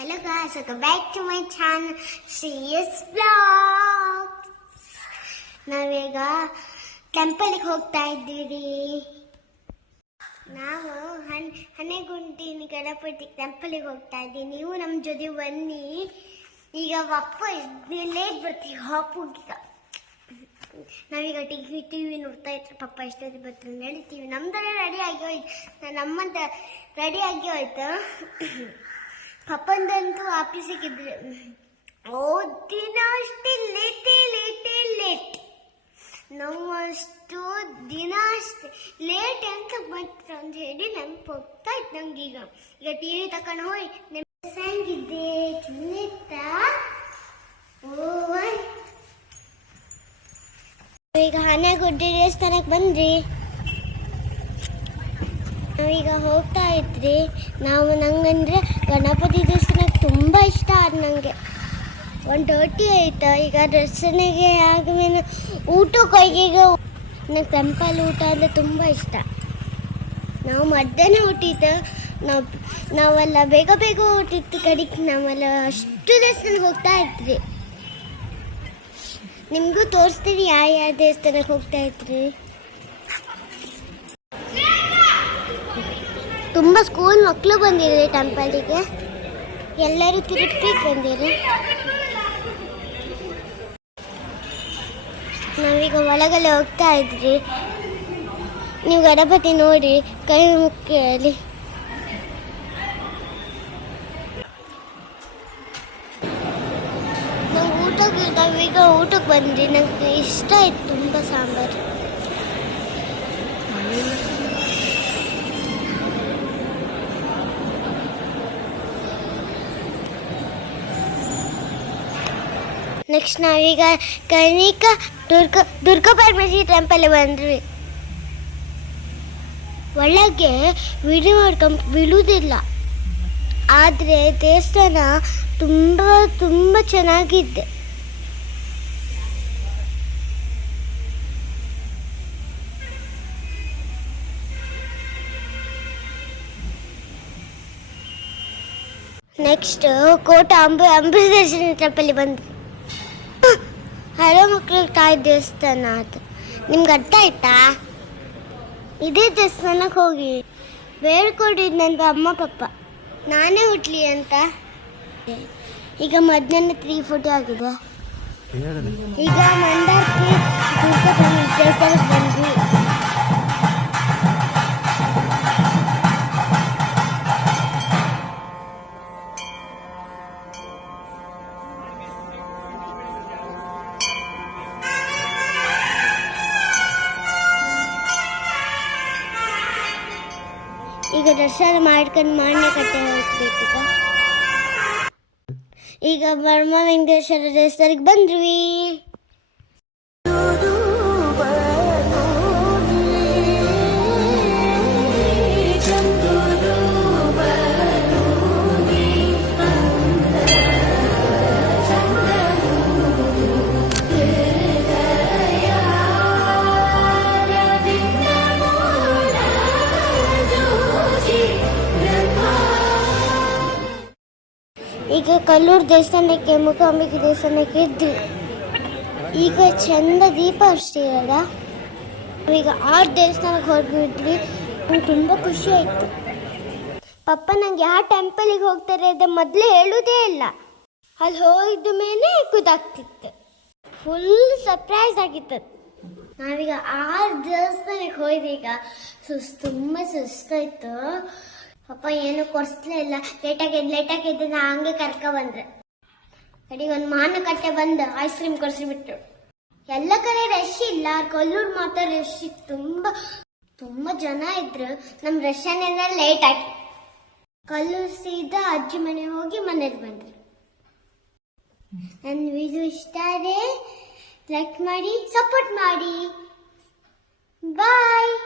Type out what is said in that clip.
Hello guys, welcome back to my channel CS Vlogs. ನಾವೀಗ ಟೆಂಪಲ್ಗೆ ಹೋಗ್ತಾ ಇದ್ದೀವಿ. ನಾವು ಹನೆಗುಂಡಿ ಗಣಪತಿ ಟೆಂಪಲ್ಗೆ ಹೋಗ್ತಾ ಇದ್ದೀವಿ. ನೀವು ನಮ್ಮ ಜೊತೆ ಬನ್ನಿ. ಈಗ ಅಪ್ಪ ಲೇಟ್ ಬರ್ತೀವಿ ಹಾಪುಗೀಗ. ನಾವೀಗ ಟಿವಿ ನೋಡ್ತಾ ಇತ್ತು. ಪಪ್ಪ ಎಷ್ಟೊತ್ತು ಬರ್ತಾರೆ ನಡೀತೀವಿ. ನಮ್ದೆಲ್ಲ ರೆಡಿ ಆಗಿ ಹೋಯ್ತು, ನಮ್ಮಂತ ರೆಡಿ ಆಗಿ ಹೋಯ್ತು. ಪಪ್ಪಂದಂತೂ ಆಫೀಸಿಗಿದ್ರೆ ದಿನ ಅಷ್ಟೇ ಲೇಟ್ ನಾವಷ್ಟು ದಿನ ಅಷ್ಟೇ ಲೇಟ್ ಅಂತ ಬಂತು ಅಂತ ಹೇಳಿ ನೆನಪು ಹೋಗ್ತಾ ಇತ್ತು ನಂಗೆ. ಈಗ ಟಿವಿ ತಕೊಂಡು ಹೋಗಿ ನೆನಪಿದ್ದೆ ಚಿನ್ನಿತ್ತ. ಈಗ ಆನೆಗುಡ್ಡೆ ದೇವಸ್ಥಾನಕ್ಕೆ ಬಂದ್ರಿ. ನಾವೀಗ ಹೋಗ್ತಾ ಇದ್ರಿ. ನಂಗಂದ್ರೆ ಗಣಪತಿ ದೇವಸ್ಥಾನಕ್ಕೆ ತುಂಬ ಇಷ್ಟ ಆದ ನನಗೆ. 1:30 ಆಯ್ತು. ಈಗ ದರ್ಶನಿಗೆ ಆದ್ಮೇಲೆ ಊಟಕ್ಕೆ ಈಗ ನನಗೆ ಟೆಂಪಲ್ ಊಟ ಅಂದರೆ ತುಂಬ ಇಷ್ಟ. ನಾವು ಮಧ್ಯಾಹ್ನ ಊಟಿತ್ತು. ನಾವೆಲ್ಲ ಬೇಗ ಊಟಿತ್ತು ಕಡಿಗೆ. ನಾವೆಲ್ಲ ಅಷ್ಟು ದೇವಸ್ಥಾನಕ್ಕೆ ಹೋಗ್ತಾ ಇದ್ರಿ. ನಿಮಗೂ ತೋರಿಸ್ತೀವಿ ಯಾವ ದೇವಸ್ಥಾನಕ್ಕೆ ಹೋಗ್ತಾ ಇದ್ರಿ. ತುಂಬ ಸ್ಕೂಲ್ ಮಕ್ಕಳು ಬಂದಿರಿ ಟೆಂಪಲಿಗೆ. ಎಲ್ಲರೂ ತಿರುಪತಿಗೆ ಬಂದಿರಿ. ನಾವೀಗ ಒಳಗಡೆ ಹೋಗ್ತಾ ಇದ್ರಿ. ನೀವು ಗಣಪತಿ ನೋಡಿ ಕೈ ಮುಕ್ಕಲಿ. ನಾವೀಗ ಊಟಕ್ಕೆ ಬಂದ್ರಿ. ನಂಗೆ ಇಷ್ಟ ಆಯ್ತು ತುಂಬ ಸಾಂಬಾರು. ನೆಕ್ಸ್ಟ್ ನಾವೀಗ ಕನಿಕ ದುರ್ಗಾ ಪರಮೇಶ್ವರಿ ಟೆಂಪಲ್ ಬಂದ್ವಿ. ಒಳಗೆ ವಿಡಿಯೋ ಮಾಡ್ಕೊಂಡು ಬಿಡುವುದಿಲ್ಲ, ಆದರೆ ದೇವಸ್ಥಾನ ತುಂಬ ಚೆನ್ನಾಗಿದೆ. ನೆಕ್ಸ್ಟ್ ಕೋಟ ಅಂಬರೀಷ್ ಟೆಂಪಲ್ ಬಂದ್ವಿ. ಹಲೋ ಮಕ್ಕಳು, ತಾಯಿ ದೇವಸ್ಥಾನ ಅದು ನಿಮ್ಗೆ ಅರ್ಥ ಆಯ್ತಾ? ಇದೇ ದೇವಸ್ಥಾನಕ್ಕೆ ಹೋಗಿ ಬೇಡ್ಕೊಂಡಿದ್ನಂತ ಅಮ್ಮ ಪಪ್ಪ ನಾನೇ ಹುಟ್ಲಿ ಅಂತ. ಈಗ ಮಧ್ಯಾಹ್ನ 3:40 ಆಗಿದೆ. ಈಗ ಮಂದಾರ್ತಿ ದೇವಸ್ಥಾನಕ್ಕೆ ಬಂದ್ವಿ. ಈಗ ದರ್ಶನ ಮಾಡ್ಕೊಂಡು ಮಾನ್ಯಕಟ್ಟೆ ಹೋಗ್ಬೇಕೀಗ. ಈಗ ಬರ್ಮ ವೆಂಕಟೇಶ್ವರ ದೇವಸ್ಥಾನಕ್ಕೆ ಬಂದ್ವಿ. ಈಗ ಕಲ್ಲೂರು ದೇವಸ್ಥಾನಕ್ಕೆ, ಮೂಕಾಂಬಿಕೆ ದೇವಸ್ಥಾನಕ್ಕೆ ಇದ್ವಿ. ಈಗ ಚಂದ ದೀಪ ಹಚ್ತಿರಲ್ಲ. ಈಗ 6 ದೇವಸ್ಥಾನಕ್ಕೆ ಹೋಗಿದ್ವಿ. ನಂಗೆ ತುಂಬ ಖುಷಿ ಆಯಿತು. ಪಪ್ಪ ನಂಗೆ ಯಾವ ಟೆಂಪಲಿಗೆ ಹೋಗ್ತಾರೆ ಅಂತ ಮೊದಲೇ ಹೇಳೋದೇ ಇಲ್ಲ. ಅಲ್ಲಿ ಹೋಗಿದ್ದ ಮೇಲೆ ಗೊತ್ತಾಗ್ತಿತ್ತು. ಫುಲ್ ಸರ್ಪ್ರೈಸ್ ಆಗಿತ್ತು. ನಾವೀಗ 6 ದೇವಸ್ಥಾನಕ್ಕೆ ಹೋಯ್ದು. ಈಗ ತುಂಬ ಸುಸ್ತಾಯಿತು. ಪಪ್ಪ ಏನು ಕೊಡಿಸ್ಲೇ ಇಲ್ಲ. ಲೇಟಾಗಿದ್ದು ನಾ ಹಂಗೆ ಬಂದ್ರೆ ಕಡೆಗೆ ಒಂದು ಮಾನಕಟ್ಟೆ ಬಂದು ಐಸ್ ಕ್ರೀಮ್ ಕೊಡಿಸಿಬಿಟ್ರು. ಎಲ್ಲ ಕಡೆ ರಶ್ ಇಲ್ಲ, ಕೊಲ್ಲೂರು ಮಾತ್ರ ರಶ್ ಇತ್ತು. ತುಂಬ ಜನ ಇದ್ರು. ನಮ್ಮ ರಶನೆಲ್ಲ ಲೇಟ್ ಆಗಿ ಕಲ್ಲೂರು ಸೀದಾ ಅಜ್ಜಿ ಮನೆ ಹೋಗಿ ಮನೇಲಿ ಬಂದ್ರು. ನನ್ನ ವಿಡಿಯೋ ಇಷ್ಟ ಆದರೆ ಲೈಕ್ ಮಾಡಿ, ಸಪೋರ್ಟ್ ಮಾಡಿ. ಬಾಯ್.